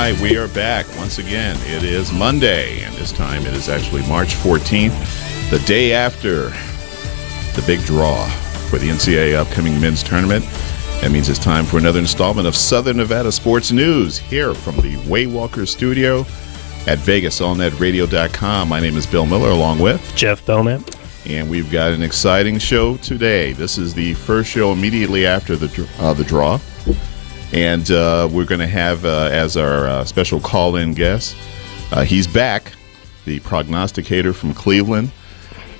right, we are back once again. It is Monday, and this time it is actually March 14th, the day after the big draw for the NCAA upcoming men's tournament. That means it's time for another installment of Southern Nevada Sports News here from the Waywalker studio at VegasAllNetRadio.com. My name is Bill Miller, along with Jeff Belknap. And we've got an exciting show today. This is the first show immediately after the draw. And we're going to have as our special call-in guest, he's back, the prognosticator from Cleveland,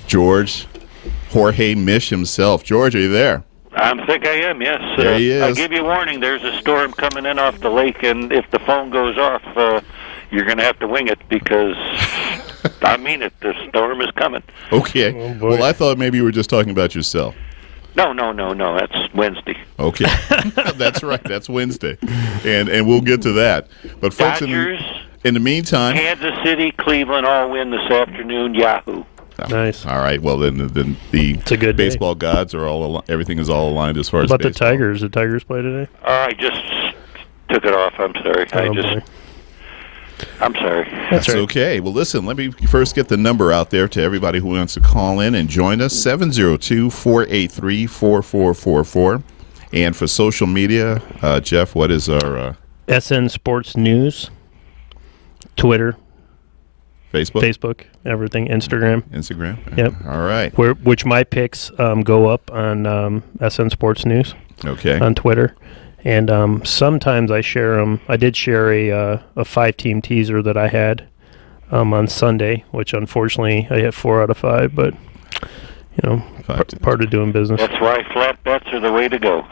Jorge Mish himself. George, are you there? I think I am, yes. There he is. I'll give you a warning. There's a storm coming in off the lake, and if the phone goes off, you're going to have to wing it because, I mean it, the storm is coming. Okay. Oh, boy. Well, I thought maybe you were just talking about yourself. No. That's Wednesday. Okay. That's right. That's Wednesday. And we'll get to that. But folks, Dodgers, in the meantime, Kansas City, Cleveland all win this afternoon. Yahoo! Nice. All right. Well, then the It's a good day. baseball gods are all everything is all aligned as far How as about the baseball. Tigers? The Tigers play today? I just took it off. I'm sorry. Boy. I'm sorry. That's right. Okay. Well, listen, let me first get the number out there to everybody who wants to call in and join us, 702-483-4444. And for social media, Jeff, what is our SN Sports News, Twitter, Facebook, everything, Instagram. Instagram? Yep. All right. Which my picks go up on SN Sports News Okay. on Twitter. And sometimes I share them. I did share a 5-team teaser that I had on Sunday, which unfortunately I hit 4 out of 5. But part of doing business. That's why flat bets are the way to go.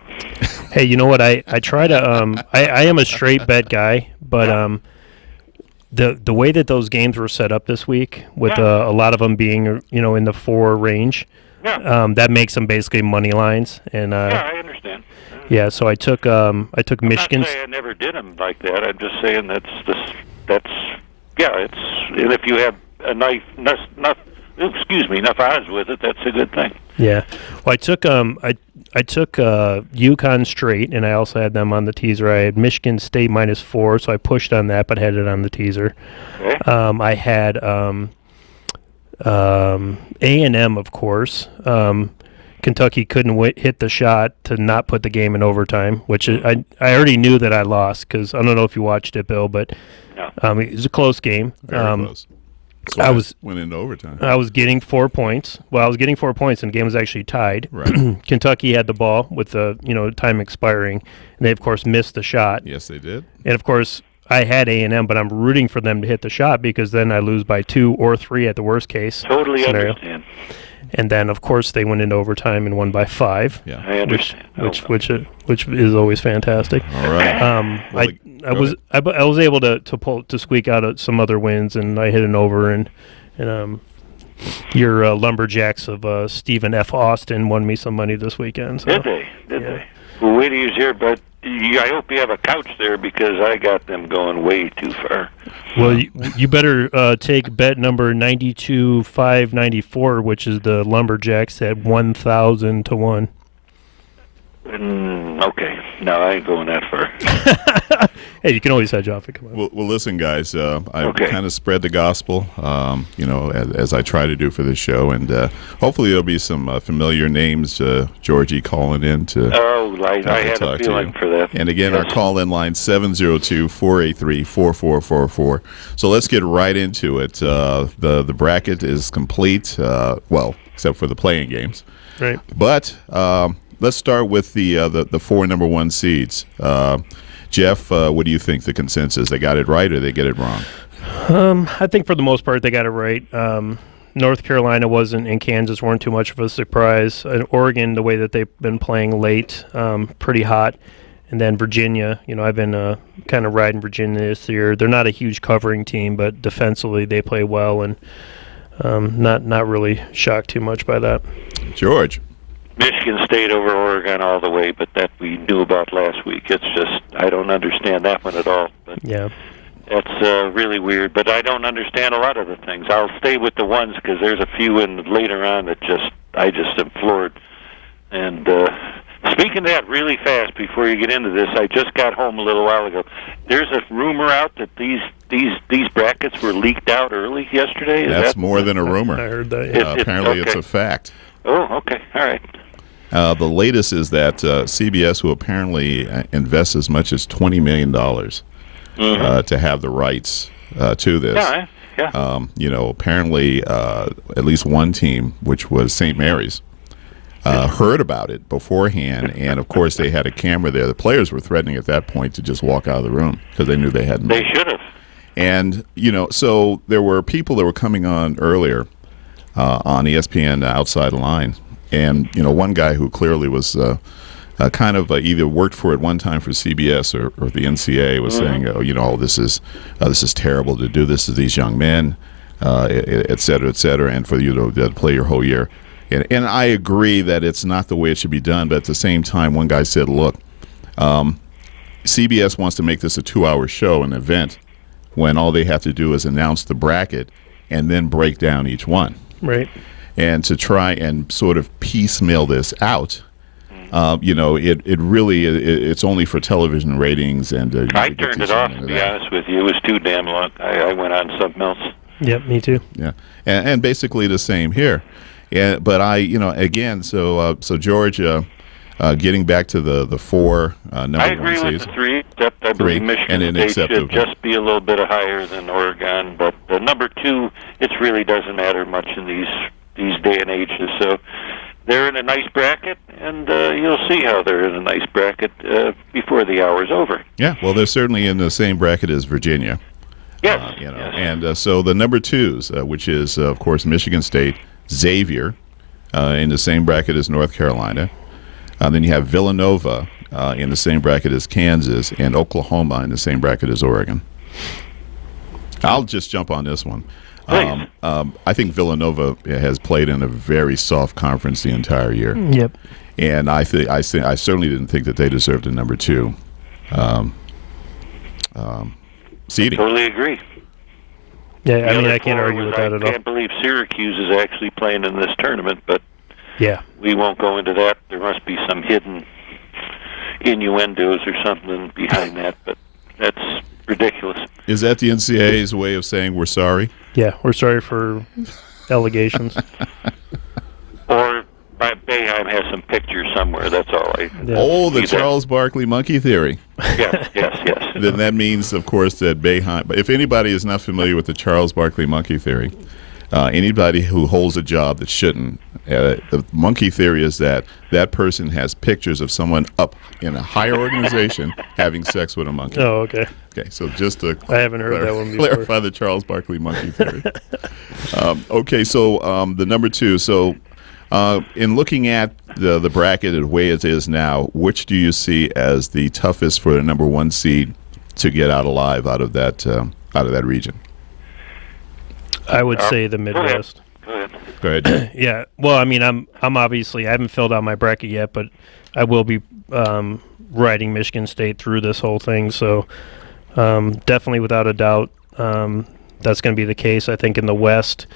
Hey, you know what? I try to. I am a straight bet guy, but the way that those games were set up this week, with a lot of them being in the 4 range, that makes them basically money lines. And I understand. yeah, so I took Michigan. I'm not saying I never did them like that. I'm just saying it's and if you have enough odds with it, that's a good thing. Yeah, well, I took UConn straight, and I also had them on the teaser. I had Michigan State -4, so I pushed on that, but had it on the teaser. Okay. I had A&M, of course. Kentucky couldn't hit the shot to not put the game in overtime, which I already knew that I lost because I don't know if you watched it, Bill, but it was a close game. Very close. So I went into overtime. I was getting 4 points. Well, I was getting 4 points, and the game was actually tied. Right. Kentucky had the ball with the time expiring, and they of course missed the shot. Yes, they did. And of course, I had A&M, but I'm rooting for them to hit the shot because then I lose by 2 or 3 at the worst case Totally scenario. understand. And then, of course, they went into overtime and won by 5. Yeah. I understand. Which is always fantastic. All right. I was able to squeak out some other wins, and I hit an over, and your Lumberjacks of Stephen F. Austin won me some money this weekend. So. Did they? Well, wait till you hear, but I hope you have a couch there because I got them going way too far. Well, you better take bet number 92,594, which is the Lumberjacks at 1,000 to 1. Okay. No, I ain't going that far. Hey, you can always hedge off it. Come on. Well, listen, guys. I kind of spread the gospel, as I try to do for this show, and hopefully there'll be some familiar names, Georgie, calling in to. I had a feeling for that. And again, our call-in line 702-483-4444. So let's get right into it. The bracket is complete. Except for the playing games. Right. But let's start with the 4 number 1 seeds. Jeff, what do you think the consensus? They got it right or they get it wrong? I think for the most part they got it right. North Carolina and Kansas weren't too much of a surprise. And Oregon, the way that they've been playing late, pretty hot. And then Virginia, I've been kind of riding Virginia this year. They're not a huge covering team, but defensively they play well, and not really shocked too much by that. George. Michigan State over Oregon all the way, but that we knew about last week. It's just I don't understand that one at all. But yeah, that's really weird. But I don't understand a lot of the things. I'll stay with the ones because there's a few in later on that I just am floored. And Speaking of that, really fast before you get into this, I just got home a little while ago. There's a rumor out that these brackets were leaked out early yesterday. That's more than a rumor. I heard that. Yeah. Apparently, it's okay. a fact. Oh, okay, all right. The latest is that CBS will apparently invest as much as $20 million to have the rights to this. Yeah. Apparently, at least one team, which was St. Mary's, heard about it beforehand, and of course they had a camera there. The players were threatening at that point to just walk out of the room because they knew they hadn't. They should have. And so there were people that were coming on earlier on ESPN Outside the Line, and one guy who clearly was kind of either worked for at one time for CBS or the NCAA was saying, this is terrible to do this to these young men, et cetera, and for you to play your whole year. And I agree that it's not the way it should be done, but at the same time, one guy said, look, CBS wants to make this a 2-hour show, an event, when all they have to do is announce the bracket and then break down each one. Right. And to try and sort of piecemeal this out, it really it's only for television ratings. And I turned it off, to be honest with you. It was too damn long. I went on something else. Yep, me too. Yeah, and basically the same here. Yeah, but so George, getting back to the four number one seeds. I agree with the three, except I believe Michigan State should just be a little bit higher than Oregon. But the number two, it really doesn't matter much in these day and ages. So they're in a nice bracket, and you'll see how they're in a nice bracket before the hour's over. Yeah, well, they're certainly in the same bracket as Virginia. Yes. Yes. And so the number twos, which is, of course, Michigan State, Xavier, in the same bracket as North Carolina. Then you have Villanova in the same bracket as Kansas, and Oklahoma in the same bracket as Oregon. I'll just jump on this one. I think Villanova has played in a very soft conference the entire year. Yep. And I certainly didn't think that they deserved a number two seeding. Totally agree. Yeah, I can't argue with that at all. I can't believe Syracuse is actually playing in this tournament, but yeah, we won't go into that. There must be some hidden innuendos or something behind that, but that's ridiculous. Is that the NCAA's way of saying we're sorry? Yeah, we're sorry for allegations. Or Boeheim has some pictures somewhere, that's all. The Charles Barkley monkey theory. Yes. Then that means, of course, that Boeheim, but if anybody is not familiar with the Charles Barkley monkey theory, anybody who holds a job that shouldn't, the monkey theory is that person has pictures of someone up in a higher organization having sex with a monkey. Oh, okay. Okay, so just to I haven't heard that one before. Clarify the Charles Barkley monkey theory. Okay, so the number two. So in looking at the bracket the way it is now, which do you see as the toughest for the number one seed to get out alive out of that region? I would say the Midwest. Go ahead. Yeah. Well, I'm obviously I haven't filled out my bracket yet, but I will be riding Michigan State through this whole thing. So definitely, without a doubt, that's going to be the case. I think in the West,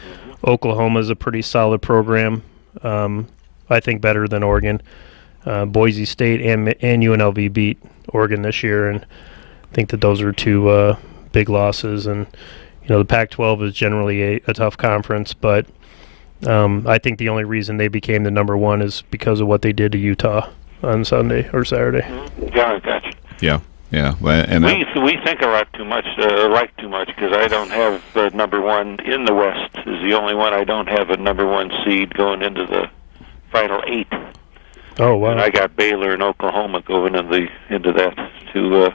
Oklahoma is a pretty solid program. I think better than Oregon. Boise State and UNLV beat Oregon this year, and I think that those are two big losses. And the Pac-12 is generally a tough conference, but I think the only reason they became the number one is because of what they did to Utah on Sunday or Saturday. Yeah, I gotcha. Yeah. And we think a lot too much, like too much, because I don't have number one in the West. Is the only one I don't have a number one seed going into the final 8. Oh wow! And I got Baylor and Oklahoma going into that to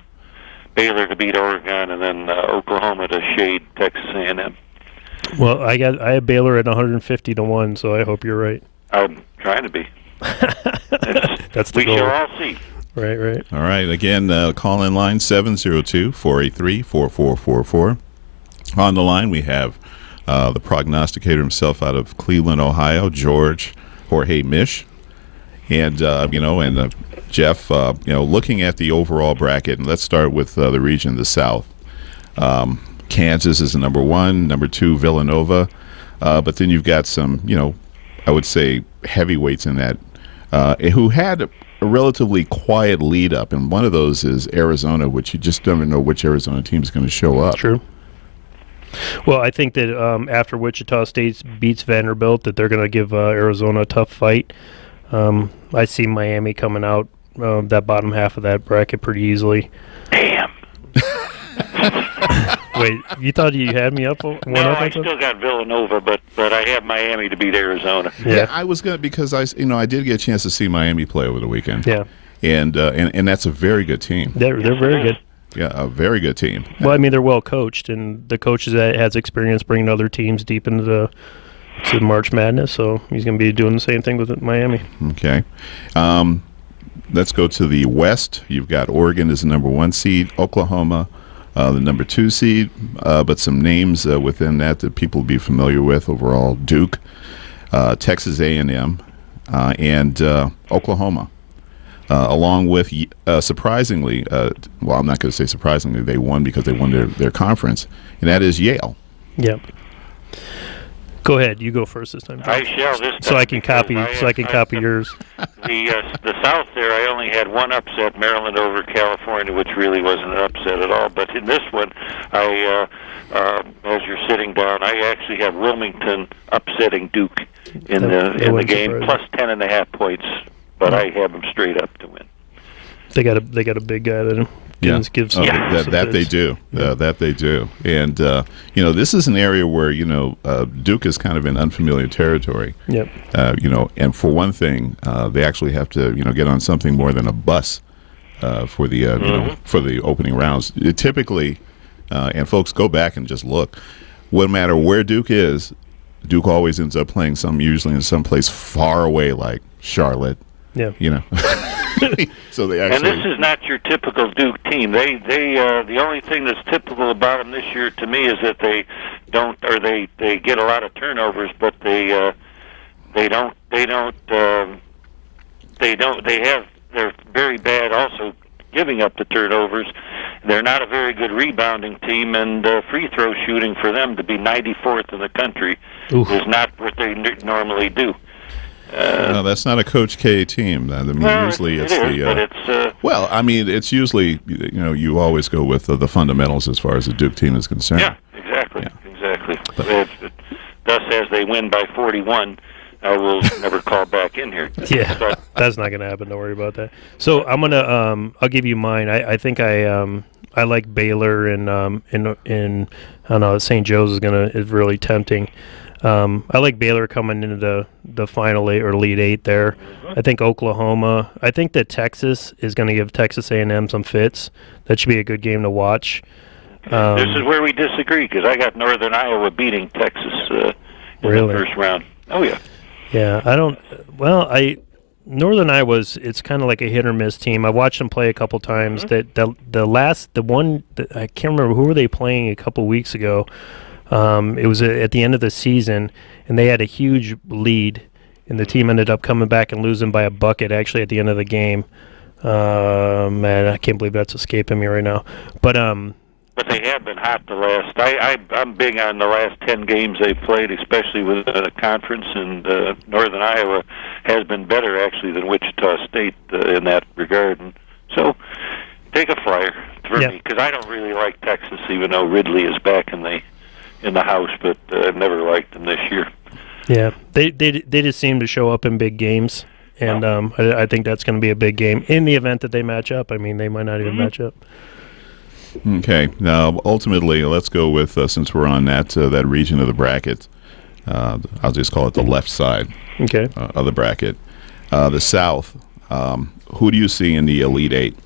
Baylor to beat Oregon, and then Oklahoma to shade Texas A&M. Well, I have Baylor at 150-1, so I hope you're right. I'm trying to be. That's the goal. We shall all see. Right. All right. Again, call in line 702-483-4444. On the line, we have the prognosticator himself out of Cleveland, Ohio, Jorge Mish. And, Jeff, looking at the overall bracket, and let's start with the region, the South. Kansas is the number one, number two, Villanova. But then you've got some, I would say heavyweights in that, who had a relatively quiet lead up, and one of those is Arizona, which you just never know which Arizona team is going to show up. True. Well, I think that after Wichita State beats Vanderbilt, that they're going to give Arizona a tough fight. I see Miami coming out that bottom half of that bracket pretty easily. Damn. Wait, you thought you had me up? No, I still got Villanova, but I have Miami to beat Arizona. Yeah, I was gonna because I did get a chance to see Miami play over the weekend. Yeah, and that's a very good team. They're very good. Yeah, a very good team. Well, I mean, they're well coached, and the coach has experience bringing other teams deep into the March Madness, so he's going to be doing the same thing with Miami. Okay. Let's go to the West. You've got Oregon as the number 1 seed, Oklahoma the number 2 seed, but some names within that people will be familiar with overall: Duke, Texas A&M, and Oklahoma. Along with, surprisingly, well, I'm not going to say surprisingly, they won because they won their conference, and that is Yale. Yep. Go ahead. You go first this time. I shall this time. So I can copy yours. The South there, I only had one upset, Maryland over California, which really wasn't an upset at all. But in this one, as you're sitting down, I actually have Wilmington upsetting Duke in the game, plus 10.5 points. But I have them straight up to win. They got a big guy that gives that they do. That they do. And this is an area where Duke is kind of in unfamiliar territory. Yep. And for one thing, they actually have to get on something more than a bus for the for the opening rounds. Typically, and folks, go back and just look. No matter where Duke is, Duke always ends up playing usually in some place far away, like Charlotte. Yeah. So they actually. And this is not your typical Duke team. They the only thing that's typical about them this year to me is that they don't, or they get a lot of turnovers, but they're very bad also giving up the turnovers. They're not a very good rebounding team, and free throw shooting for them to be 94th in the country is not what they normally do. No, that's not a Coach K team. I mean, usually it's well, I mean, it's usually you always go with the fundamentals as far as the Duke team is concerned. Yeah, exactly. But thus, as they win by 41, I will never call back in here. Yeah, that's not going to happen. Don't worry about that. So I'm gonna I'll give you mine. I think I like Baylor and I don't know, St. Joe's is really tempting. I like Baylor coming into the final 8 or Elite 8 there. I think Oklahoma. I think that Texas is going to give Texas A&M some fits. That should be a good game to watch. This is where we disagree because I got Northern Iowa beating Texas in the first round. Oh yeah. Yeah, I don't. Well, Northern Iowa's it's kind of like a hit or miss team. I watched them play a couple times. Mm-hmm. The one I can't remember who were they playing a couple weeks ago. It was at the end of the season, and they had a huge lead, and the team ended up coming back and losing by a bucket actually at the end of the game. Man, I can't believe that's escaping me right now. But they have been hot the last. I'm big on the last 10 games they've played, especially with the conference, and Northern Iowa has been better actually than Wichita State in that regard. And so take a flyer for me because I don't really like Texas, even though Ridley is back in the house, but I've never liked them this year. Yeah, they just seem to show up in big games, and I think that's going to be a big game in the event that they match up. I mean, they might not even match up. Okay, now ultimately, let's go with since we're on that region of the bracket, I'll just call it the left side. Okay. Of the bracket, the South. Who do you see in the Elite 8?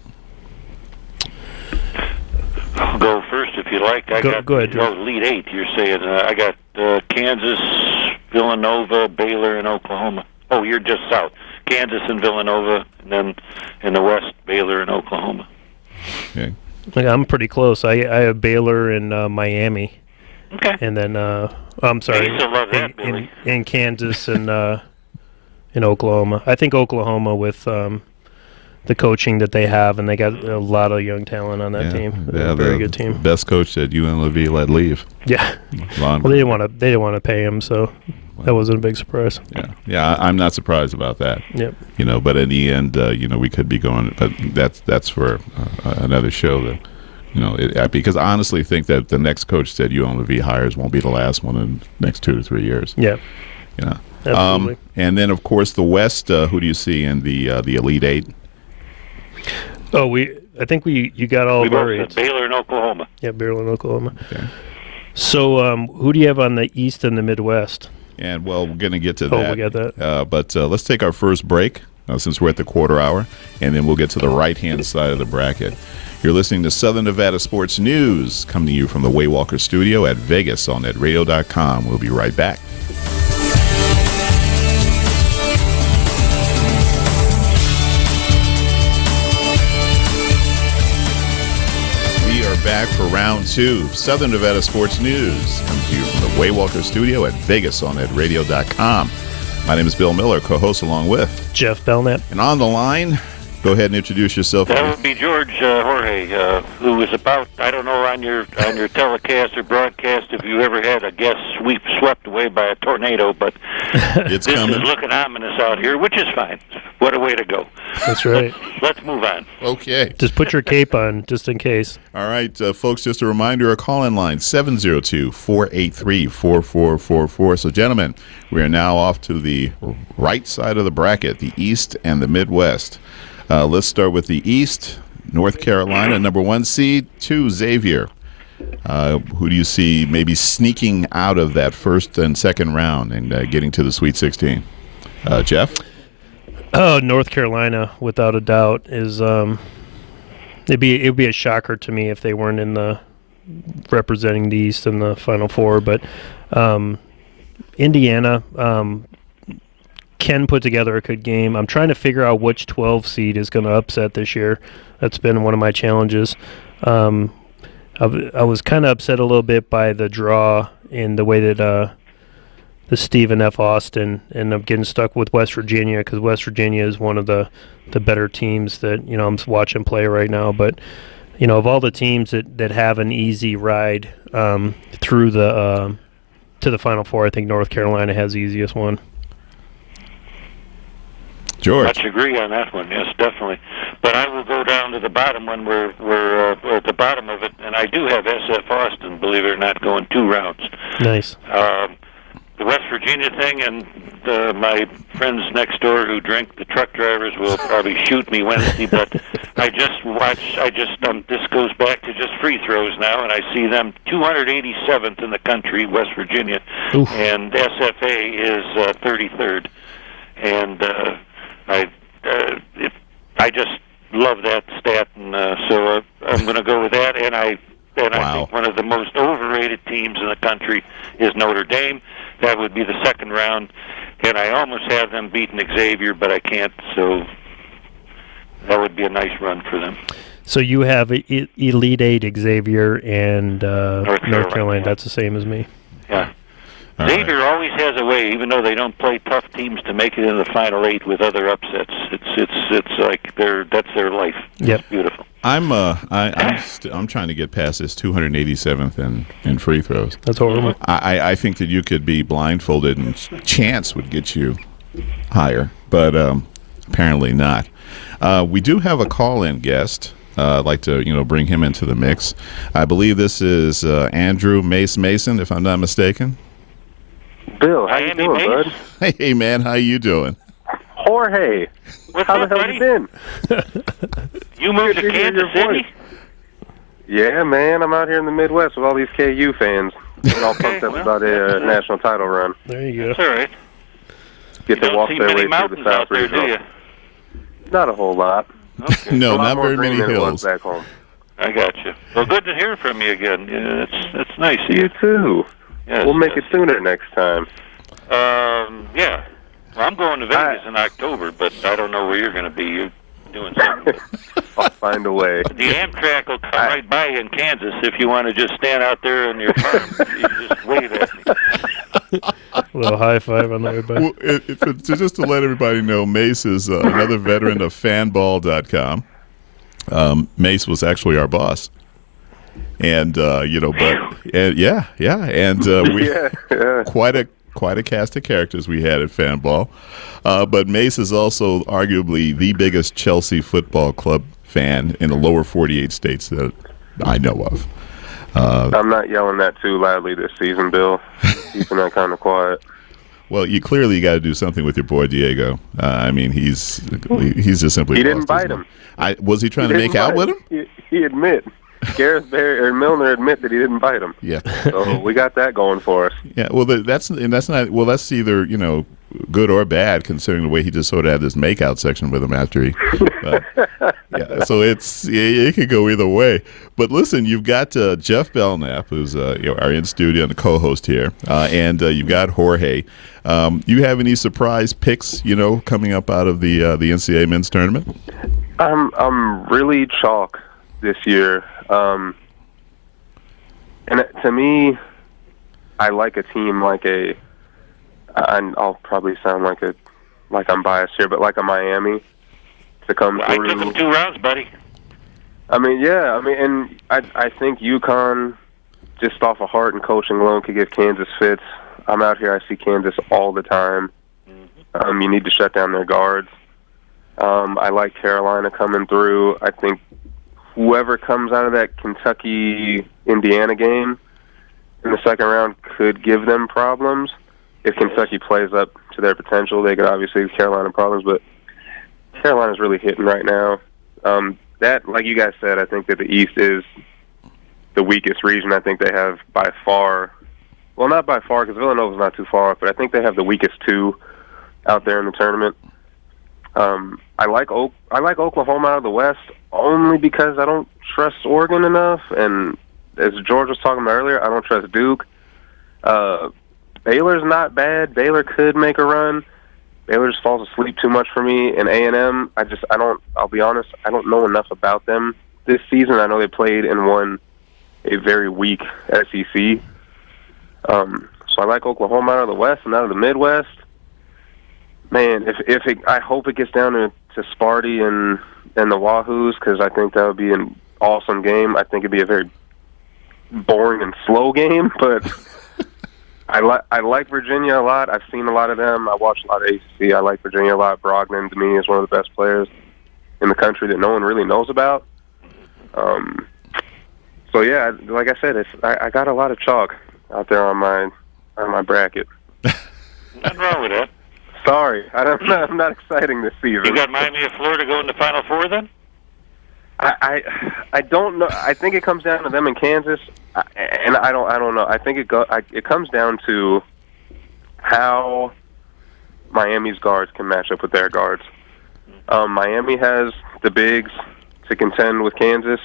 I'll go first if you like. Go ahead. Elite 8. You're saying I got Kansas, Villanova, Baylor, and Oklahoma. Oh, you're just South. Kansas and Villanova, and then in the West, Baylor and Oklahoma. Okay. I'm pretty close. I have Baylor and Miami. Okay. And then I'm sorry. I still love that, Billy. In Kansas and in Oklahoma. I think Oklahoma with the coaching that they have, and they got a lot of young talent on that team. Yeah, very good team. Best coach that UNLV let leave. Yeah. Well, they didn't want to pay him, so That wasn't a big surprise. Yeah. I'm not surprised about that. Yep. But in the end, we could be going. But that's for another show. That because I honestly think that the next coach that UNLV hires won't be the last one in the next 2 to 3 years. Yeah. Absolutely. And then of course the West. Who do you see in the Elite Eight? Oh, I think you got all of our eights. Baylor and Oklahoma. Yeah, Baylor and Oklahoma. Okay. So who do you have on the East and the Midwest? And well, we're going to get to that. We got that. But let's take our first break since we're at the quarter hour, and then we'll get to the right-hand side of the bracket. You're listening to Southern Nevada Sports News, coming to you from the Waywalker Studio at VegasOnNetRadio.com. We'll be right back. Back for round 2, Southern Nevada Sports News, coming to you from the Waywalker Studio at VegasOnNetRadio.com. My name is Bill Miller, co-host along with Jeff Belknap. And on the line, go ahead and introduce yourself. That would be George Jorge, who was about, I don't know, on your telecast or broadcast if you ever had a guest swept away by a tornado, but it's this coming. Is looking ominous out here, which is fine. What a way to go. That's right. Let's move on. Okay. Just put your cape on, just in case. All right, folks, just a reminder, our call-in line, 702-483-4444. So, gentlemen, we are now off to the right side of the bracket, the East and the Midwest. Let's start with the East. North Carolina, number 1 seed, 2, Xavier. Who do you see maybe sneaking out of that first and second round and getting to the Sweet 16? Jeff? Oh, North Carolina, without a doubt, is it'd be a shocker to me if they weren't in the representing the East in the Final Four. But Indiana can put together a good game. I'm trying to figure out which 12 seed is going to upset this year. That's been one of my challenges. I was kind of upset a little bit by the draw in the way that the Stephen F. Austin ended up getting stuck with West Virginia, because West Virginia is one of the better teams that I'm watching play right now. But of all the teams that have an easy ride through the to the Final Four, I think North Carolina has the easiest one. George. Much agree on that one. Yes, definitely. But I will go down to the bottom when we're at the bottom of it, and I do have SF Austin, believe it or not, going 2 rounds. Nice. The West Virginia thing, and my friends next door who drink, the truck drivers, will probably shoot me Wednesday, but I just watched, this goes back to just free throws now, and I see them 287th in the country, West Virginia, Oof. And SFA is 33rd. And I just love that stat, and so I'm going to go with that. And I think one of the most overrated teams in the country is Notre Dame. That would be the second round, and I almost have them beating Xavier, but I can't. So that would be a nice run for them. So you have Elite Eight Xavier and North Carolina. That's the same as me. Yeah. All Xavier right. always has a way, even though they don't play tough teams, to make it in the Final 8 with other upsets. It's like that's their life. Yep. It's beautiful. I'm trying to get past this 287th in free throws. That's horrible. I think that you could be blindfolded and chance would get you higher, but apparently not. We do have a call-in guest. I'd like to bring him into the mix. I believe this is Andrew Mason, if I'm not mistaken. Bill, how you doing, bud? Hey, man, how you doing? Jorge, how the hell you been? You moved to Kansas City? Yeah, man, I'm out here in the Midwest with all these KU fans. Getting all pumped up about a national title run. There you go. That's all right. Get to walk their way through the mountains South out there, do Regional. you? Not a whole lot. Okay. No, A lot not more very green many than it was hills. back home. I got you. Well, good to hear from you again. Yeah, that's nice. You too. Yes, We'll make yes. it sooner next time. Yeah. Well, I'm going to Vegas in October, but I don't know where you're going to be. You're doing something. I'll find a way. The Amtrak will come right by you in Kansas if you want to just stand out there in your farm. You just wave at me. A little high five on the way back. Well, just to let everybody know, Mace is another veteran of fanball.com. Mace was actually our boss. And, we Yeah. quite a cast of characters we had at Fanball. But Mace is also arguably the biggest Chelsea football club fan in the lower 48 states that I know of. I'm not yelling that too loudly this season, Bill. Keeping that kind of quiet. Well, you clearly got to do something with your boy Diego. I mean, he's just simply. He didn't bite him. Was he trying to make out with him? He admit. Gareth Barry or Milner admit that he didn't bite him. Yeah. So we got that going for us. Yeah. Well, that's not. Well, that's either good or bad, considering the way he just sort of had this makeout section with him after he. Yeah. So it could go either way. But listen, you've got Jeff Belknap, who's our in studio and the co-host here, and you've got Jorge. You have any surprise picks, coming up out of the NCAA men's tournament? I'm really chalk this year, and to me, I like a team like and I'll probably sound like I'm biased here, but like a Miami to come through. I took them 2 rounds, buddy. I mean, and I think UConn, just off of heart and coaching alone, could give Kansas fits. I'm out here, I see Kansas all the time. You need to shut down their guards. I like Carolina coming through. I think whoever comes out of that Kentucky-Indiana game in the second round could give them problems. If Kentucky plays up to their potential, they could obviously give Carolina problems, but Carolina's really hitting right now. That, like you guys said, I think that the East is the weakest region. I think they have by far, well, not by far because Villanova's not too far off, but I think they have the weakest 2 out there in the tournament. I like Oklahoma out of the West only because I don't trust Oregon enough, and as George was talking about earlier, I don't trust Duke. Baylor's not bad. Baylor could make a run. Baylor just falls asleep too much for me. And A&M, I'll be honest, I don't know enough about them this season. I know they played and won a very weak SEC. So I like Oklahoma out of the West and out of the Midwest. Man, I hope it gets down to Sparty and the Wahoos, because I think that would be an awesome game. I think it'd be a very boring and slow game, but I like Virginia a lot. I've seen a lot of them. I watch a lot of ACC. I like Virginia a lot. Brogdon, to me, is one of the best players in the country that no one really knows about. So yeah, like I said, I got a lot of chalk out there on my bracket. Nothing wrong with that. Sorry, I'm not exciting this season. You got Miami of Florida going to Final Four then? I don't know. I think it comes down to them in Kansas, and I don't know. I think it comes down to how Miami's guards can match up with their guards. Miami has the bigs to contend with Kansas.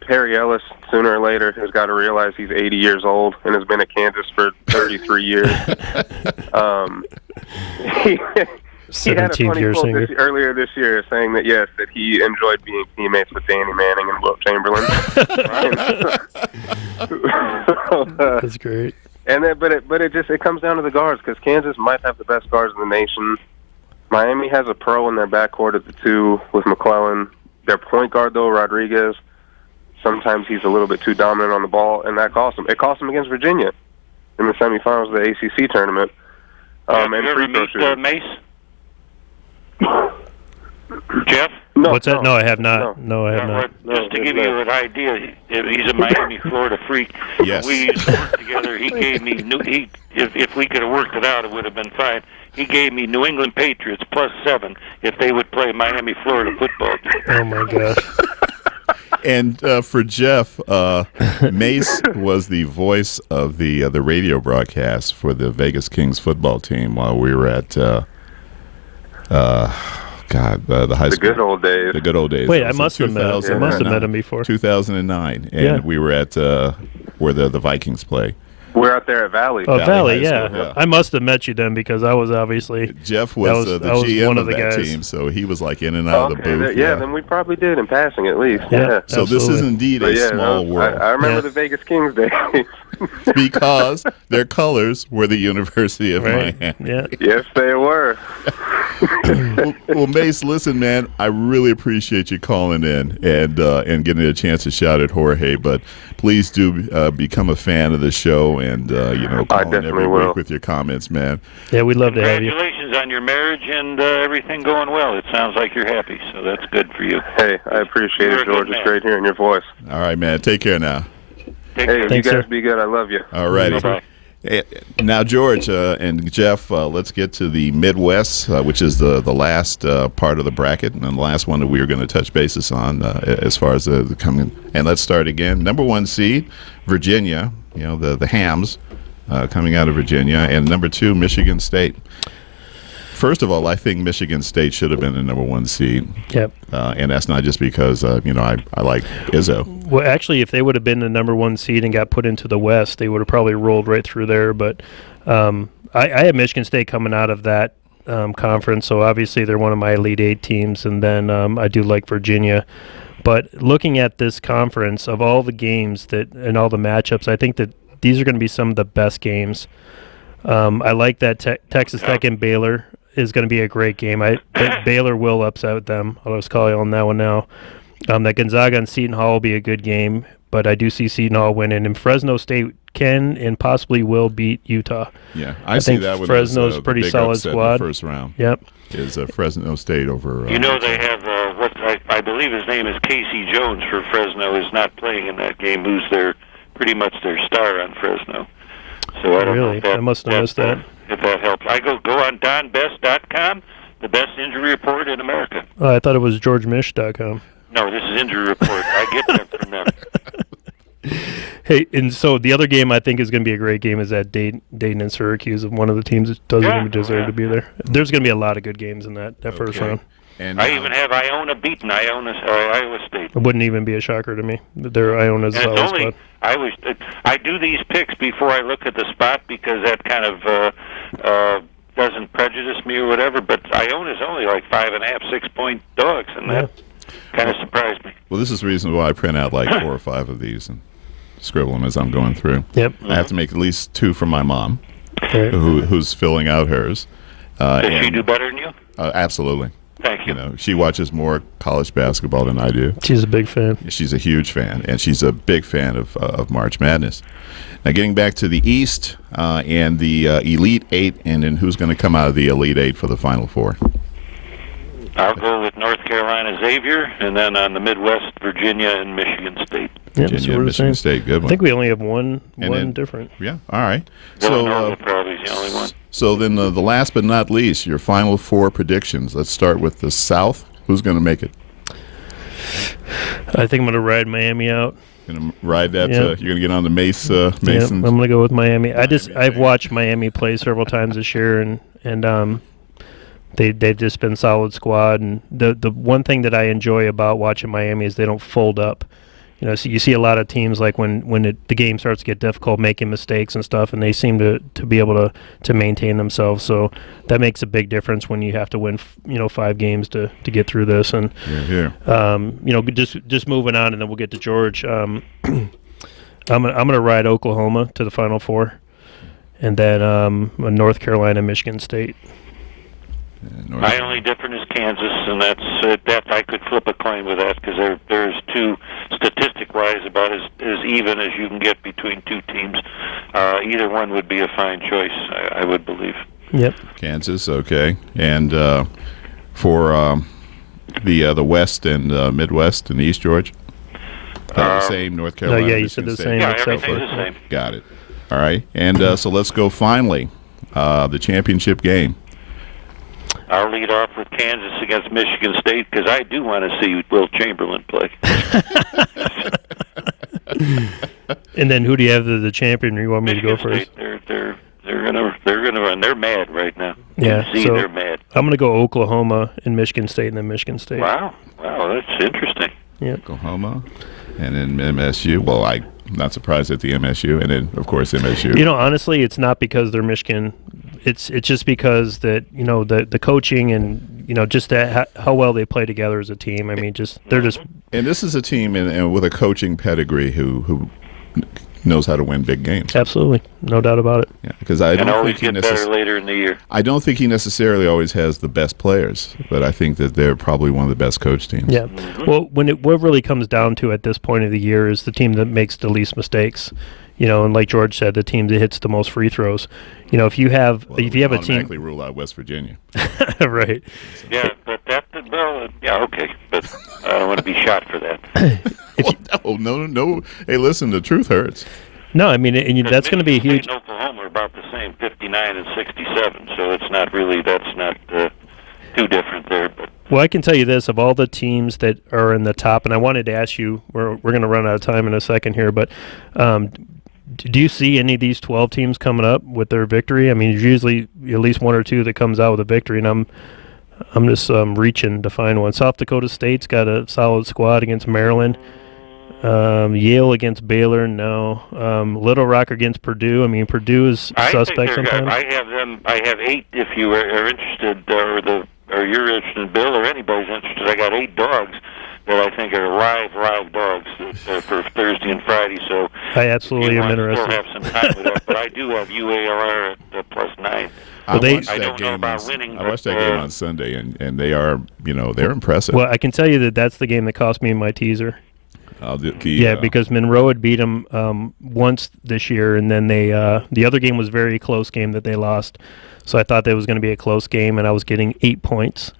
Perry Ellis, sooner or later, has got to realize he's 80 years old and has been at Kansas for 33 years. He had a funny quote earlier this year saying that, yes, that he enjoyed being teammates with Danny Manning and Wilt Chamberlain. That's great. And then, but it comes down to the guards, because Kansas might have the best guards in the nation. Miami has a pro in their backcourt at the 2 with McClellan. Their point guard, though, Rodriguez, sometimes he's a little bit too dominant on the ball, and that cost him. It cost him against Virginia in the semifinals of the ACC tournament. And you ever meet Mace? Jeff? No. What's that? No, I have not. No, I have not. Just to give you an idea, he's a Miami, Florida freak. Yes. We used to work together. He gave me if we could have worked it out, it would have been fine. He gave me New England Patriots +7 if they would play Miami, Florida football team. Oh my gosh. And for Jeff, Mace was the voice of the radio broadcast for the Vegas Kings football team while we were at the high school. The good old days. The good old days. Wait, I must have met him before. 2009, and we were at where the Vikings play. We're out there at Valley. Oh, Valley, yeah. I must have met you then, because I was obviously Jeff was the GM of that team, so he was like in and out of the booth. Then we probably did in passing at least. Yeah. So this is indeed a small world. I remember the Vegas Kings days. Because their colors were the University of Miami. Yeah. Yes, they were. Well, Mace, listen, man, I really appreciate you calling in and getting a chance to shout at Jorge. But please do become a fan of the show and call in every week with your comments, man. Yeah, we'd love to have you. Congratulations on your marriage and everything going well. It sounds like you're happy, so that's good for you. Hey, I appreciate it, George. It's great hearing your voice. All right, man. Take care now. Hey, Thanks, you guys sir. be good. I love you. All righty. Bye-bye. Now, George and Jeff, let's get to the Midwest, which is the last part of the bracket and the last one that we are going to touch bases on as far as the coming. And let's start again. Number 1 seed, Virginia, the Hams coming out of Virginia, and number 2, Michigan State. First of all, I think Michigan State should have been the number 1 seed. Yep. And that's not just because, I like Izzo. Well, actually, if they would have been the number 1 seed and got put into the West, they would have probably rolled right through there. But I have Michigan State coming out of that conference, so obviously they're one of my Elite Eight teams. And then I do like Virginia. But looking at this conference, of all the games and all the matchups, I think that these are going to be some of the best games. I like that Texas Tech and Baylor is going to be a great game. I think Baylor will upset them. I'll just call you on that one now. That Gonzaga and Seton Hall will be a good game, but I do see Seton Hall winning. And Fresno State can and possibly will beat Utah. Yeah, I see think that one. Fresno's as pretty big solid upset squad. In the first round. Yep. Is Fresno State over? They have what I believe his name is Casey Jones for Fresno is not playing in that game. Who's pretty much their star on Fresno. So I don't know if I must have missed that. If that helps, I go on DonBest.com, the best injury report in America. I thought it was GeorgeMish.com. No, this is injury report. I get that from them. Hey, and so the other game I think is going to be a great game is that Dayton and Syracuse, of one of the teams that doesn't even deserve to be there. There's going to be a lot of good games in that first round. And I even have Iona beaten Iowa State. It wouldn't even be a shocker to me. Iona's a solid squad. I do these picks before I look at the spot because that kind of doesn't prejudice me or whatever. But Iona's only like 5.5, 6 point dogs, and that kind of surprised me. Well, this is the reason why I print out like 4 or 5 of these and scribble them as I'm going through. Yep. I have to make at least 2 for my mom, Okay. who's filling out hers. Does she do better than you? Absolutely. Thank you. She watches more college basketball than I do. She's a big fan. She's a huge fan, and she's a big fan of March Madness. Now, getting back to the East and the Elite Eight, and then who's going to come out of the Elite Eight for the Final Four? I'll go with North Carolina Xavier, and then on the Midwest, Virginia and Michigan State. Yep, Virginia and Michigan State, good one. I think we only have one then, different. Yeah, all right. Villanova probably is the only one. So then the last but not least, your Final Four predictions. Let's start with the South. Who's going to make it? I think I'm going to ride Miami out. Going to ride that? Yep. You're going to get on the Mason? Yep, I'm going to go with Miami. I've watched Miami play several times this year, and they've just been solid squad. And the one thing that I enjoy about watching Miami is they don't fold up. So you see a lot of teams like when the game starts to get difficult, making mistakes and stuff, and they seem to be able to maintain themselves. So that makes a big difference when you have to win 5 games to get through this. And just moving on, and then we'll get to George. I'm gonna ride Oklahoma to the Final Four, and then North Carolina, Michigan State. My only difference is Kansas, and that I could flip a coin with that because there's 2 statistic-wise about as even as you can get between 2 teams. Either one would be a fine choice, I would believe. Yep. Kansas, okay, and for the West and Midwest and East, George, the same. North Carolina. No, you said the same. Yeah, everything's the same. Got it. All right, and so let's go finally the championship game. I'll lead off with Kansas against Michigan State because I do want to see Will Chamberlain play. And then who do you have the champion? Or you want me Michigan to go first? State, they're gonna run. They're mad right now. Yeah, so they're mad. I'm gonna go Oklahoma and Michigan State, and then Michigan State. Wow, that's interesting. Yeah. Oklahoma, and then MSU. Well, I'm not surprised at the MSU, and then of course MSU. Honestly, it's not because they're Michigan. It's just because that the coaching and just that how well they play together as a team. I mean, they're just. And this is a team and with a coaching pedigree who knows how to win big games. Absolutely, no doubt about it. Yeah, because I don't think he better later in the year. I don't think he necessarily always has the best players, but I think that they're probably one of the best coach teams. Yeah. Well, what really comes down to at this point of the year is the team that makes the least mistakes. And like George said, the team that hits the most free throws. If you have a team, automatically rule out West Virginia. Right. Yeah, but okay, but I don't want to be shot for that. No. Hey, listen, the truth hurts. No, I mean, that's going to be a huge. State and Oklahoma are about the same, 59 and 67. So it's not really. That's not too different there. But. Well, I can tell you this: of all the teams that are in the top, and I wanted to ask you, we're going to run out of time in a second here, but do you see any of these 12 teams coming up with their victory? I mean, there's usually at least one or two that comes out with a victory, and I'm just reaching to find one. South Dakota State's got a solid squad against Maryland. Yale against Baylor, no. Little Rock against Purdue. I mean, Purdue is suspect sometimes. I have 8 if you are interested, or you're interested, Bill, or anybody's interested. I got 8 dogs that I think are live dogs for Thursday and Friday. So I absolutely am interested. Still have some time with that, but I do have UALR at +9. I watched that game on Sunday, and they are, they're impressive. Well, I can tell you that's the game that cost me my teaser. Because Monroe had beat them once this year, and then the other game was a very close game that they lost. So I thought that was going to be a close game, and I was getting 8 points,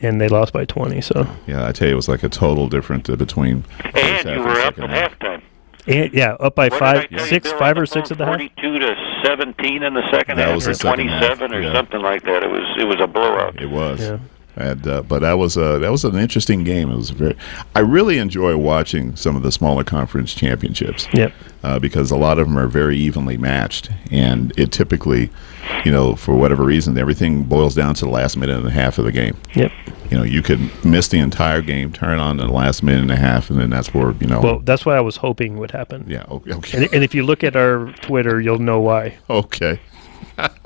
and they lost by 20. So yeah, I tell you, it was like a total difference between. And you were up at halftime. And, up by 5 or 6 at the half. 42 to 17 in the second half, or 27 or something like that. It was a blowout. It was. Yeah. But that was an interesting game. It was I really enjoy watching some of the smaller conference championships. Yep. Because a lot of them are very evenly matched, and it typically, for whatever reason, everything boils down to the last minute and a half of the game. Yep. You could miss the entire game, turn on in the last minute and a half, and then that's where Well, that's what I was hoping would happen. Yeah. Okay. And if you look at our Twitter, you'll know why. Okay.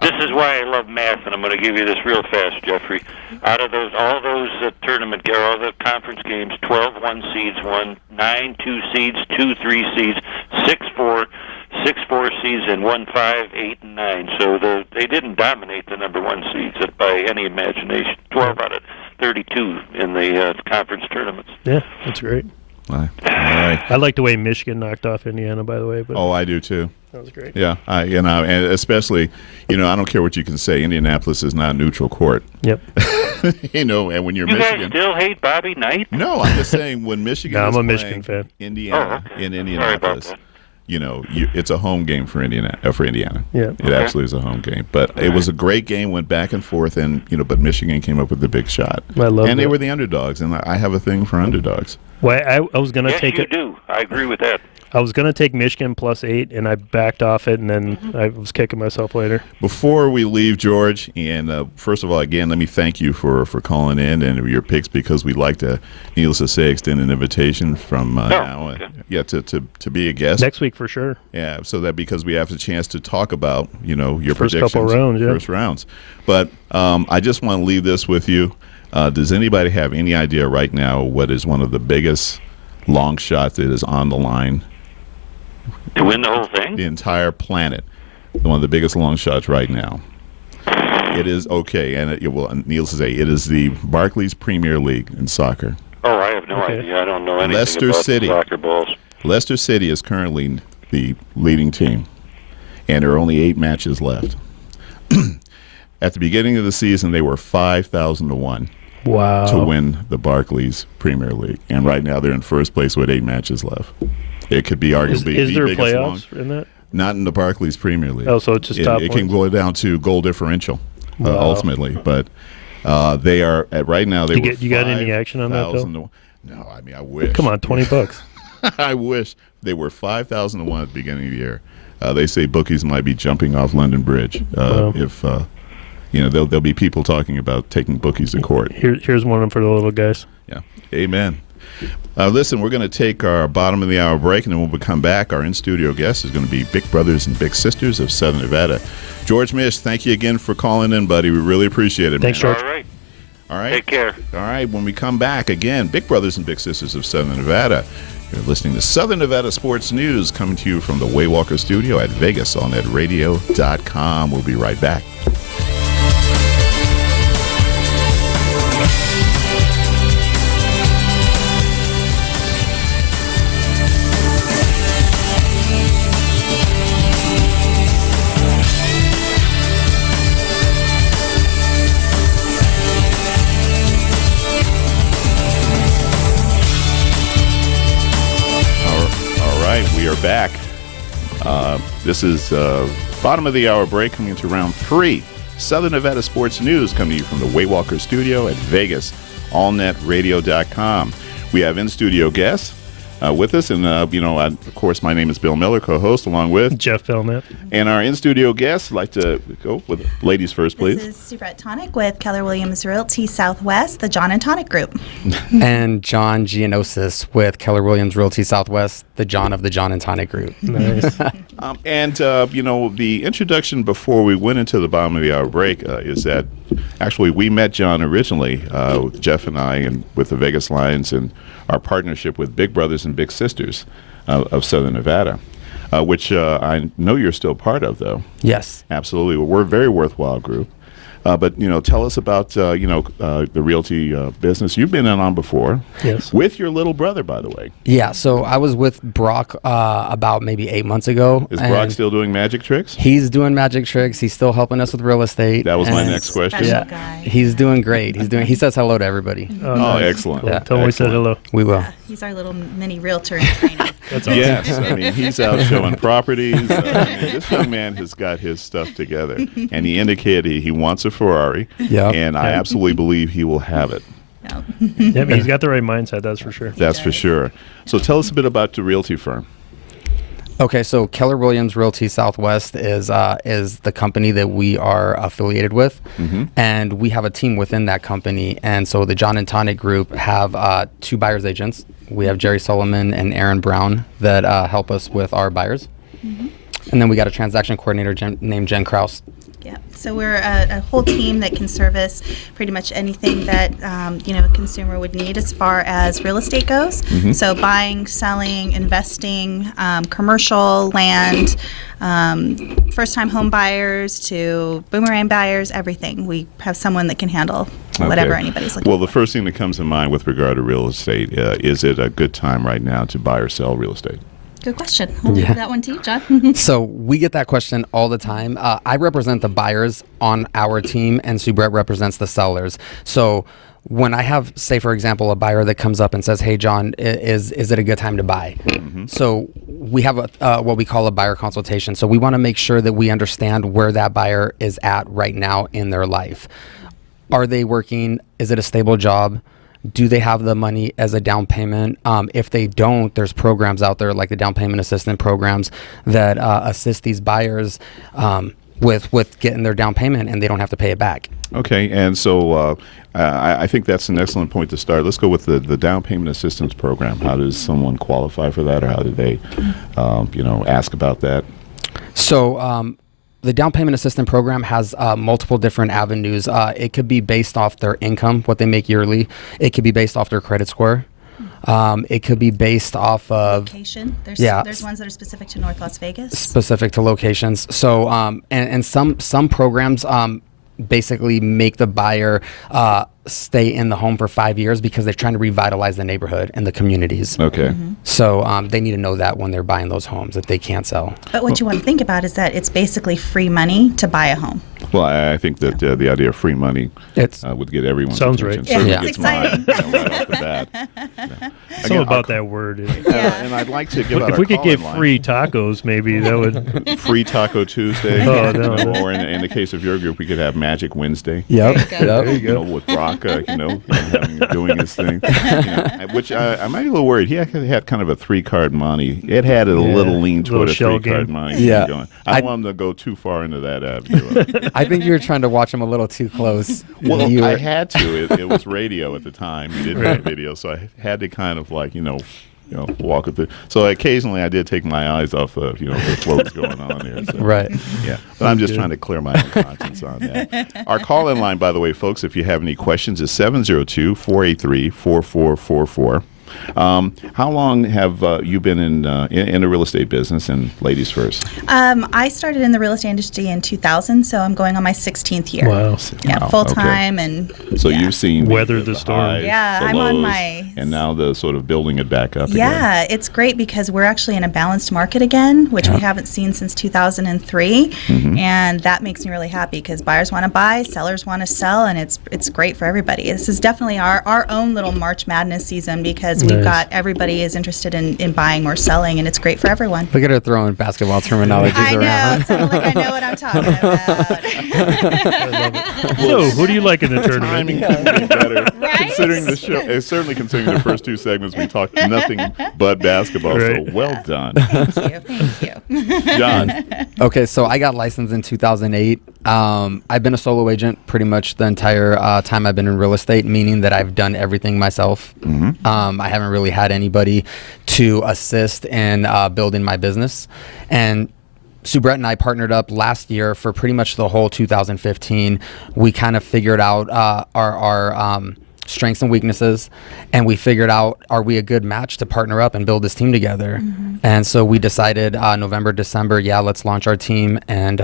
This is why I love math, and I'm going to give you this real fast, Jeffrey. Out of all those tournament, all the conference games, 12 1 seeds won, 9 2 seeds, 2 3 seeds, 6 4 seeds, and 1 5, 8, and 9. So they didn't dominate the number 1 seeds by any imagination. 12 out of 32 in the conference tournaments. Yeah, that's great. All right. I like the way Michigan knocked off Indiana, by the way. But I do too. That was great. Yeah, and especially, I don't care what you can say. Indianapolis is not a neutral court. Yep. And when you're you Michigan, guys still hate Bobby Knight? No, I'm just saying when Michigan. I'm is a Michigan fan. Indiana in Indianapolis. It's a home game for Indiana. Yeah, it absolutely is a home game. But it was a great game, went back and forth, and but Michigan came up with the big shot. I love and they were the underdogs, and I have a thing for underdogs. Well, I was going to take it. Yes, you do. I agree with that. I was going to take Michigan +8, and I backed off it, and then I was kicking myself later. Before we leave, George, and first of all, again, let me thank you for calling in and your picks, because we'd like to, needless to say, extend an invitation from now to be a guest. Next week for sure. Yeah, so that because we have a chance to talk about, your first predictions. Couple rounds, yeah. First rounds. But I just want to leave this with you. Does anybody have any idea right now what is one of the biggest long shots that is on the line? To win the whole thing? The entire planet. One of the biggest long shots right now. It is okay, and needless to say, it is the Barclays Premier League in soccer. Oh, I have no idea. I don't know anything Leicester about City. Soccer balls. Leicester City is currently the leading team, and there are only 8 matches left. At the beginning of the season, they were 5,000 to 1. Wow. To win the Barclays Premier League, and right now they're in first place with 8 matches left. It could be arguably is there the biggest playoffs in that? Not in the Barclays Premier League. Oh, so it's just top It can go down to goal differential, ultimately. But they are at right now. You got any action on that, Bill? No, I mean I wish. Come on, $20. I wish they were 5,000 to 1 at the beginning of the year. They say bookies might be jumping off London Bridge if. There'll be people talking about taking bookies to court. Here's one for the little guys. Yeah. Amen. Listen, we're going to take our bottom of the hour break, and then when we come back, our in-studio guest is going to be Big Brothers and Big Sisters of Southern Nevada. George Mish, thank you again for calling in, buddy. We really appreciate it, Thanks, man. George. All right. Take care. All right. When we come back, again, Big Brothers and Big Sisters of Southern Nevada. You're listening to Southern Nevada Sports News, coming to you from the Waywalker Studio at VegasOnNetRadio.com. We'll be right back. We are back. This is bottom of the hour break, coming into round 3. Southern Nevada Sports News coming to you from the Waywalker Studio at VegasOnNetRadio.com. We have in-studio guests with us, and of course, my name is Bill Miller, co-host, along with Jeff Belknap. And our in-studio guests, I'd like to go with ladies first, please. This is Subrette Tonic with Keller Williams Realty Southwest, the John and Tonic Group. And John Gianosis with Keller Williams Realty Southwest, the John of the John and Tonic Group. Nice. The introduction before we went into the bottom of the hour break is that actually we met John originally, Jeff and I, and with the Vegas Lions and our partnership with Big Brothers and Big Sisters of Southern Nevada, which I know you're still part of, though. Yes. Absolutely. We're a very worthwhile group. But tell us about the realty business you've been in on before. Yes. With your little brother, by the way. Yeah. So I was with Brock about maybe 8 months ago. Is Brock still doing magic tricks? He's doing magic tricks. He's still helping us with real estate. That was my next question. Special guy. He's doing great. He says hello to everybody. Oh, Nice. excellent. Cool. Yeah. Tell him we said hello. We will. Yeah, he's our little mini realtor in training. That's awesome. Yes, I mean, he's out showing properties. This young man has got his stuff together, and he indicated he wants a Ferrari, and I absolutely believe he will have it. No. Yeah, he's got the right mindset, that's for sure. That's for sure. So tell us a bit about the realty firm. Okay, so Keller Williams Realty Southwest is the company that we are affiliated with, and we have a team within that company. And so the John and Tonic Group have 2 buyers agents. We have Jerry Solomon and Aaron Brown that help us with our buyers, and then we got a transaction coordinator named Jen Kraus. Yeah, so we're a whole team that can service pretty much anything that a consumer would need as far as real estate goes. So buying, selling, investing, commercial land, first-time home buyers to boomerang buyers, everything. We have someone that can handle whatever anybody's looking for. Well, the first thing that comes to mind with regard to real estate, is it a good time right now to buy or sell real estate? Good question. I'll leave that one to you, John. So we get that question all the time. I represent the buyers on our team, and Subrette represents the sellers. So when I have, say, for example, a buyer that comes up and says, "Hey, John, is it a good time to buy?" So we have what we call a buyer consultation. So we want to make sure that we understand where that buyer is at right now in their life. Are they working? Is it a stable job? Do they have the money as a down payment? If they don't, there's programs out there like the down payment assistance programs that assist these buyers with getting their down payment, and they don't have to pay it back. Okay, and so I think that's an excellent point to start. Let's go with the down payment assistance program. How does someone qualify for that, or how do they, ask about that? So the down payment assistance program has multiple different avenues. It could be based off their income, what they make yearly. It could be based off their credit score. It could be based off of Location. There's ones that are specific to North Las Vegas. Specific to locations. So and some programs basically make the buyer stay in the home for 5 years because they're trying to revitalize the neighborhood and the communities. Okay. So they need to know that when they're buying those homes that they can't sell. But what you want to think about is that it's basically free money to buy a home. Well, I think that the idea of free money would get everyone's Sounds attention. right. Certainly Yeah, gets it's exciting. mine, right off the bat. Something about that word. And I'd like to give out If our we could call-in get line. free tacos, maybe that would. Free Taco Tuesday. Oh, no. Or in the case of your group, we could have Magic Wednesday. Yep. There you go. With Brock, doing his thing. Which I might be a little worried. He actually had kind of a 3-card money. It had a little lean toward a shell 3-card game. money. Yeah. Going. I don't want him to go too far into that avenue. I think you were trying to watch them a little too close. Well, You I were- had to. It was radio at the time. We didn't have video, so I had to kind of walk it through. So occasionally I did take my eyes off of, what was going on there. So, Right. yeah. But I'm just trying to clear my own conscience on that. Our call-in line, by the way, folks, if you have any questions, is 702-483-4444. How long have you been in the real estate business? And ladies first. I started in the real estate industry in 2000, so I'm going on my 16th year. Wow. Yeah, Wow, full time, and So you've seen Weather the storm. highs, Yeah, the I'm on lows, my- and now the sort of building it back up again. Yeah, it's great because we're actually in a balanced market again, which we haven't seen since 2003, and that makes me really happy because buyers want to buy, sellers want to sell, and it's great for everybody. This is definitely our own little March Madness season because we've got everybody is interested in buying or selling, and it's great for everyone. Look at her throwing basketball terminologies I around. know, sound like I know what I'm talking about. So, who do you like in the Timing tournament? couldn't be better, Right? considering the show. Certainly considering the first two segments, we talked nothing but basketball. Right. So well done, Thank you. John. Okay, so I got licensed in 2008. I've been a solo agent pretty much the entire time I've been in real estate, meaning that I've done everything myself. I haven't really had anybody to assist in building my business. And Sue Brett and I partnered up last year for pretty much the whole 2015. We kind of figured out our strengths and weaknesses, and we figured out, are we a good match to partner up and build this team together? And so we decided November, December, let's launch our team. And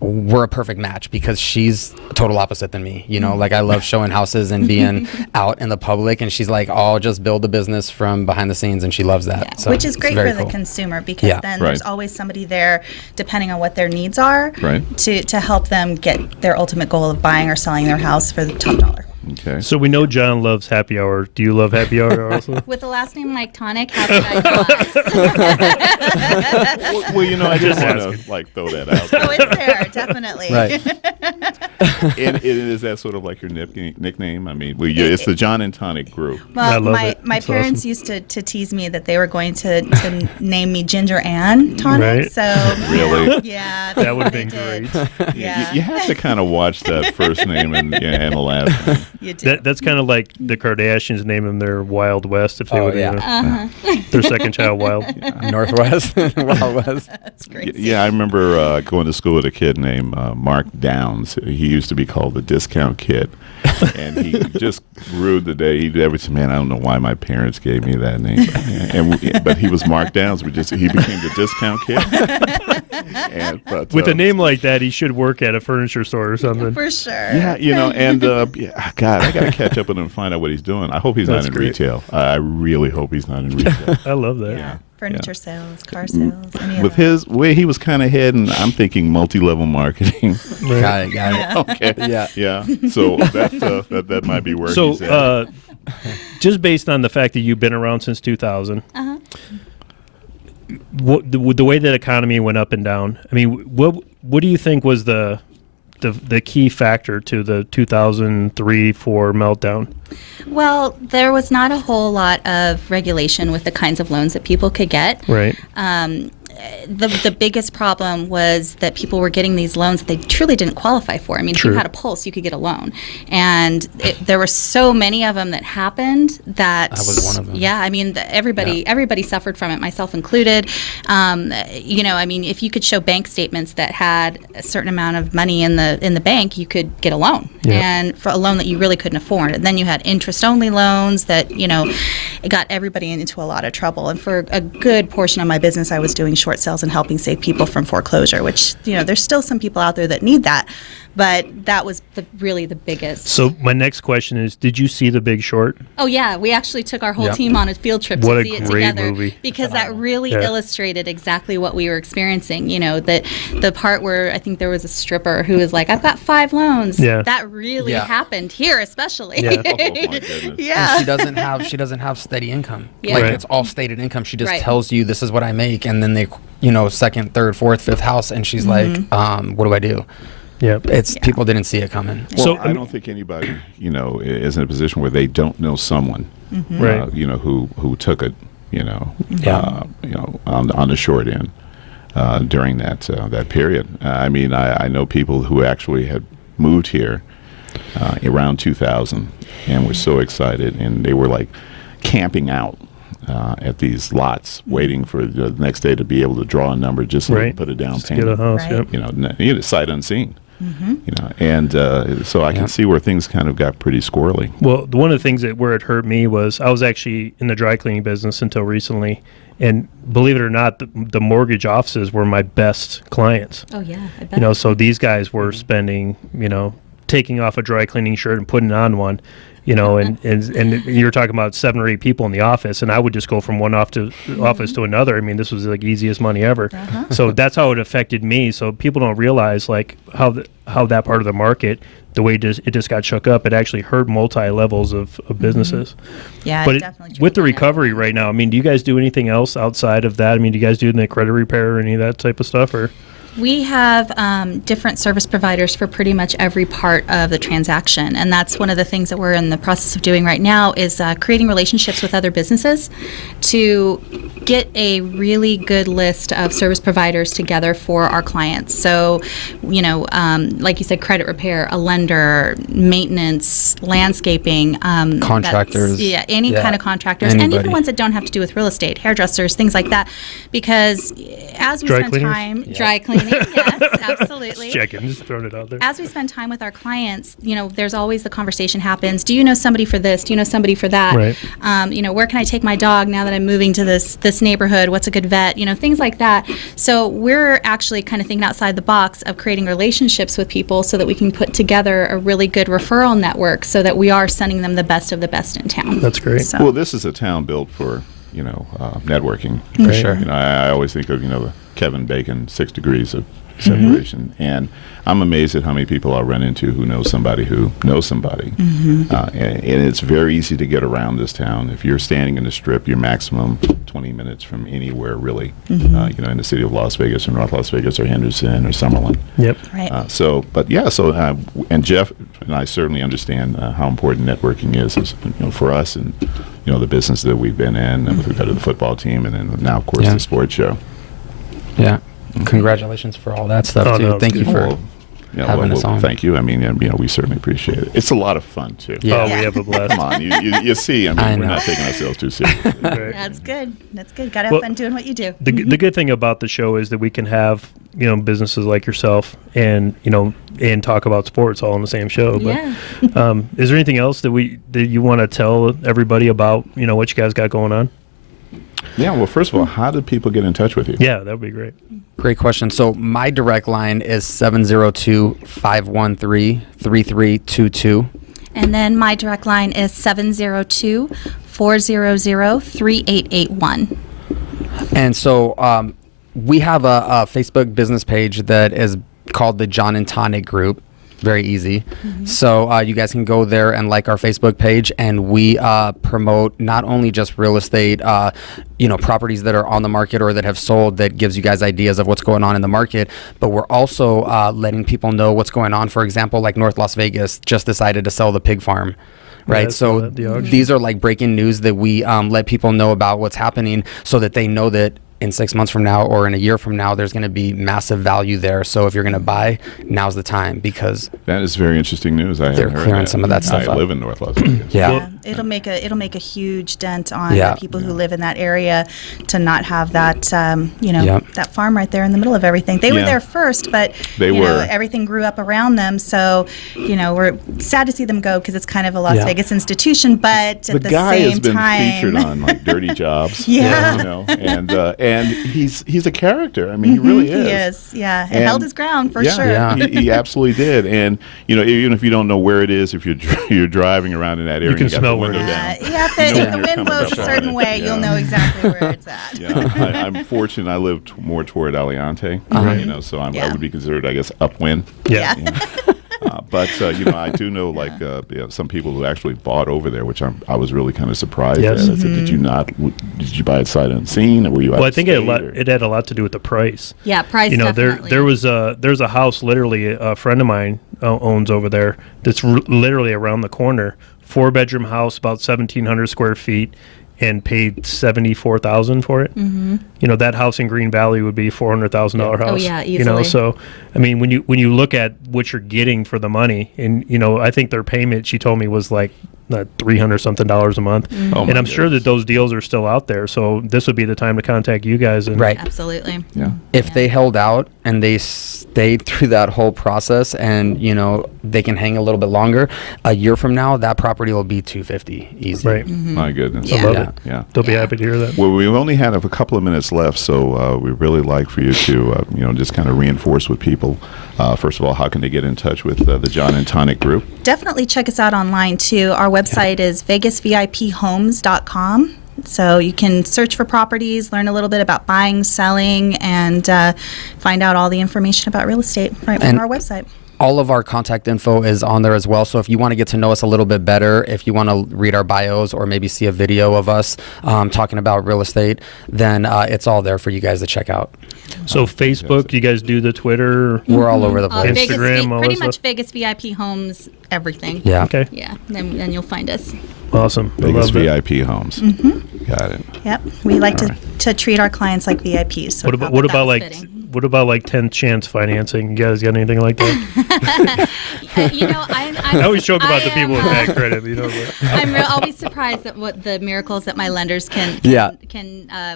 we're a perfect match because she's a total opposite than me. Like I love showing houses and being out in the public, and she's like, I'll just build a business from behind the scenes, and she loves that. Yeah, So which is it's great very for the cool. consumer because then Right. there's always somebody there, depending on what their needs are, Right. to help them get their ultimate goal of buying or selling their house for the top dollar. Okay. So we know John loves happy hour. Do you love happy hour also? With the last name like Tonic, how could I not? Well, I just Just want asking. to throw that out there. Oh, it's there, definitely. Right. And is that sort of like your nickname? I mean, it's the John and Tonic group. I Well, love my, it. my That's parents awesome. used to tease me that they were going to name me Ginger Ann Tonic. Right. So Really? yeah, That would have they been did. great. Yeah, You have to kind of watch that first name and the last name. you do. That's kind of like the Kardashians name them their Wild West if they Oh, would yeah. their second child Wild. Northwest, Wild West. That's great. Yeah, I remember going to school with a kid named Mark Downs. He used to be called the Discount Kid. And he just grew the day he did everything. Man, I don't know why my parents gave me that name. But he was Mark Downs. He became the Discount Kid. But, With a name like that, he should work at a furniture store or something. For sure. Yeah, and God, I got to catch up with him and find out what he's doing. I hope he's That's not in great. retail. I really hope he's not in retail. I love that. Yeah. Furniture sales, car sales, any of With that. his way he was kind of heading, I'm thinking multi-level marketing. Got it. Okay. Yeah. Yeah. So that might be where So, he's at. just based on the fact that you've been around since 2000, the way that economy went up and down, I mean, what do you think was the key factor to the 2003-4 meltdown? Well, there was not a whole lot of regulation with the kinds of loans that people could get. Right. The biggest problem was that people were getting these loans that they truly didn't qualify for. I mean, if True. you had a pulse, you could get a loan. And there were so many of them that happened that... I was one of them. Yeah, I mean, everybody suffered from it, myself included. I mean, if you could show bank statements that had a certain amount of money in the bank, you could get a loan. Yeah. And for a loan that you really couldn't afford. And then you had interest-only loans that, it got everybody into a lot of trouble. And for a good portion of my business, I was doing short sales and helping save people from foreclosure, which, there's still some people out there that need that. But that was really the biggest. So my next question is, did you see The Big Short? Oh, yeah. We actually took our whole Yep. team on a field trip What to a see it great together. movie. Because that really Yeah. illustrated exactly what we were experiencing. That the part where I think there was a stripper who was like, I've got 5 loans. Yeah. That really Yeah. happened here, especially. Yeah. Oh, my goodness. Yeah. And she doesn't have steady income. Yeah. Like Right. it's all stated income. She just Right. tells you this is what I make, and then they, second, third, fourth, fifth house, and she's like, what do I do? Yeah. It's people didn't see it coming. Well, So, I don't think anybody, is in a position where they don't know someone, Right. who took it, on the short end during that period. I mean, I know people who actually had moved here around 2000 and were so excited, and they were like camping out at these lots, waiting for the next day to be able to draw a number just so they Right. could put a down Just to get a payment. house. Right. Yep. Sight unseen. And so I can see where things kind of got pretty squirrely. Well, one of the things where it hurt me was I was actually in the dry cleaning business until recently, and believe it or not, the mortgage offices were my best clients. Oh yeah, I bet. So these guys were spending, taking off a dry cleaning shirt and putting on one. And you're talking about 7 or 8 people in the office, and I would just go from one office to another. I mean, this was like easiest money ever. So that's how it affected me. So people don't realize like how that part of the market, the way it just got shook up, it actually hurt multi levels of businesses. Yeah, but definitely. With the recovery right now, I mean, do you guys do anything else outside of that? I mean, do you guys do the credit repair or any of that type of stuff, or? We have different service providers for pretty much every part of the transaction, and that's one of the things that we're in the process of doing right now is creating relationships with other businesses to get a really good list of service providers together for our clients. So, like you said, credit repair, a lender, maintenance, landscaping, contractors. Any kind of contractors, Anybody. and even ones that don't have to do with real estate, hairdressers, things like that. Because as we Dry spend cleaners? time, dry cleaning, yes, absolutely. Just checking, just throwing it out there. As we spend time with our clients, there's always the conversation happens. Do you know somebody for this? Do you know somebody for that? Right. Where can I take my dog now that I'm moving to this neighborhood? What's a good vet? Things like that. So we're actually kind of thinking outside the box of creating relationships with people so that we can put together a really good referral network so that we are sending them the best of the best in town. That's great. So. Well, this is a town built for networking. For sure. I always think of the Kevin Bacon 6 degrees of separation, and I'm amazed at how many people I run into who know somebody who knows somebody. And it's very easy to get around this town. If you're standing in the Strip, you're maximum 20 minutes from anywhere really. In the city of Las Vegas or North Las Vegas or Henderson or Summerlin. Yep. Right. And Jeff and I certainly understand how important networking is for us and the business that we've been in, and with regard to the football team, and then now of course the sports show. Yeah. Congratulations for all that stuff too. No, Thank you for having us on. Thank you. I mean, we certainly appreciate it. It's a lot of fun too. Yeah. Oh, we have a blast. Come on, you see. I mean, we're not taking ourselves too seriously. Right. That's good. Gotta have fun doing what you do. The good thing about the show is that we can have businesses like yourself and and talk about sports all in the same show. Yeah. But is there anything else that you want to tell everybody about what you guys got going on? Yeah. Well, first of all, how do people get in touch with you? Yeah, that would be great. Great question. So my direct line is 702-513-3322. And then my direct line is 702-400-3881. And so we have a Facebook business page that is called the John and Tonic Group. Very easy. So you guys can go there and like our Facebook page, and we promote not only just real estate, properties that are on the market or that have sold, that gives you guys ideas of what's going on in the market, but we're also letting people know what's going on. For example, like North Las Vegas just decided to sell the pig farm. Right. So these are like breaking news that we let people know about what's happening so that they know that in 6 months from now or in a year from now, there's going to be massive value there. So if you're going to buy, now's the time, because that is very interesting news. They're clearing some of that stuff I up. live in North Las Vegas. Yeah. It'll make a huge dent on the people who live in that area to not have that that farm right there in the middle of everything. They were there first, but everything grew up around them. So we're sad to see them go because it's kind of a Las Vegas institution. But at the guy same has been time, featured on like Dirty Jobs. And he's a character. I mean, he really is. He is, and held his ground for sure. Yeah. He absolutely did. And even if you don't know where it is, if you're driving around in that area, You can got smell the where it window is. down. If the wind blows a certain way, you'll know exactly where it's at. I'm fortunate. I live more toward Aliante, so I would be considered, I guess, upwind. Yeah. But I do know some people who actually bought over there, which I was really kind of surprised at. I said, did you buy it sight unseen, or were you? Well, I think it had a lot to do with the price. Yeah, price. Definitely. there's a house literally a friend of mine owns over there that's literally around the corner. 4-bedroom house, about 1,700 square feet, and paid $74,000 for it. That house in Green Valley would be $400,000 house. Oh yeah, easily. So I mean, when you look at what you're getting for the money, and I think their payment, she told me, was like $300 something a month. Oh, and my I'm sure that those deals are still out there. So this would be the time to contact you guys. And Right. Absolutely. Yeah. If they held out and they stayed through that whole process, and they can hang a little bit longer, a year from now that property will be $250 easy. Right. My goodness. Yeah. I love Yeah. it. Yeah. They'll be happy to hear that. Well, we've only had a couple of minutes left, so we really like for you to, just kind of reinforce with people. First of all, how can they get in touch with the John and Tonic Group? Definitely check us out online too. Our website is vegasviphomes.com. So you can search for properties, learn a little bit about buying, selling, and find out all the information about real estate right from And our website. All of our contact info is on there as well. So if you want to get to know us a little bit better, if you want to read our bios or maybe see a video of us talking about real estate, then it's all there for you guys to check out. So Facebook, you guys do the Twitter? We're all over the place. Vegas, Instagram, all pretty that much stuff? Vegas VIP Homes, everything. Yeah. Okay. Yeah, then you'll find us. Awesome. I Vegas love that. VIP Homes. Got it. Yep, we like All to treat our clients like VIPs. So What that about was like fitting. what about like 10 chance financing? You guys got anything like that? I always joke about the people with bad credit. But I'm always surprised at what the miracles that my lenders can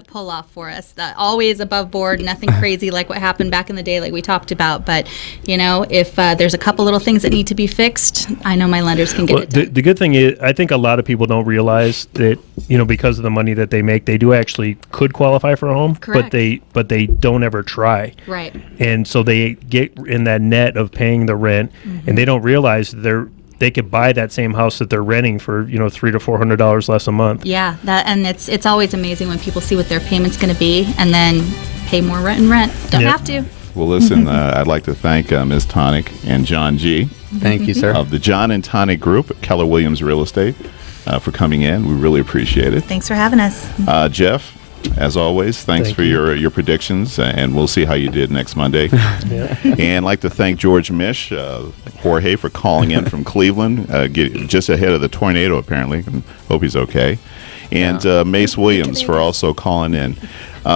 pull off for us. Always above board, nothing crazy like what happened back in the day, like we talked about. But if there's a couple little things that need to be fixed, I know my lenders can get it done. the good thing is, I think a lot of people don't realize that because of the money that they make, they do actually could qualify for a home, Correct. but they don't ever try. Right. And so they get in that net of paying the rent, and they don't realize they could buy that same house that they're renting for $300 to $400 less a month. Yeah, and it's always amazing when people see what their payment's going to be and then pay more rent and rent. Don't Yep. have to. Well, listen, I'd like to thank Ms. Tonic and John G. Thank you, sir. of the John and Tonic Group at Keller Williams Real Estate for coming in. We really appreciate it. Thanks for having us. Jeff, as always, thanks Thank for you. your predictions, and we'll see how you did next Monday. And I'd like to thank George Mish, Jorge, for calling in from Cleveland, just ahead of the tornado, apparently. And hope he's okay. And Mace Williams for also calling in.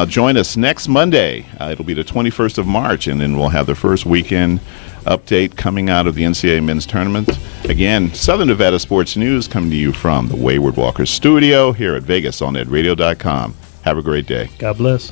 Join us next Monday. It'll be the 21st of March, and then we'll have the first weekend update coming out of the NCAA Men's Tournament. Again, Southern Nevada Sports News coming to you from the Wayward Walker Studio here at VegasOnNetRadio.com. Have a great day. God bless.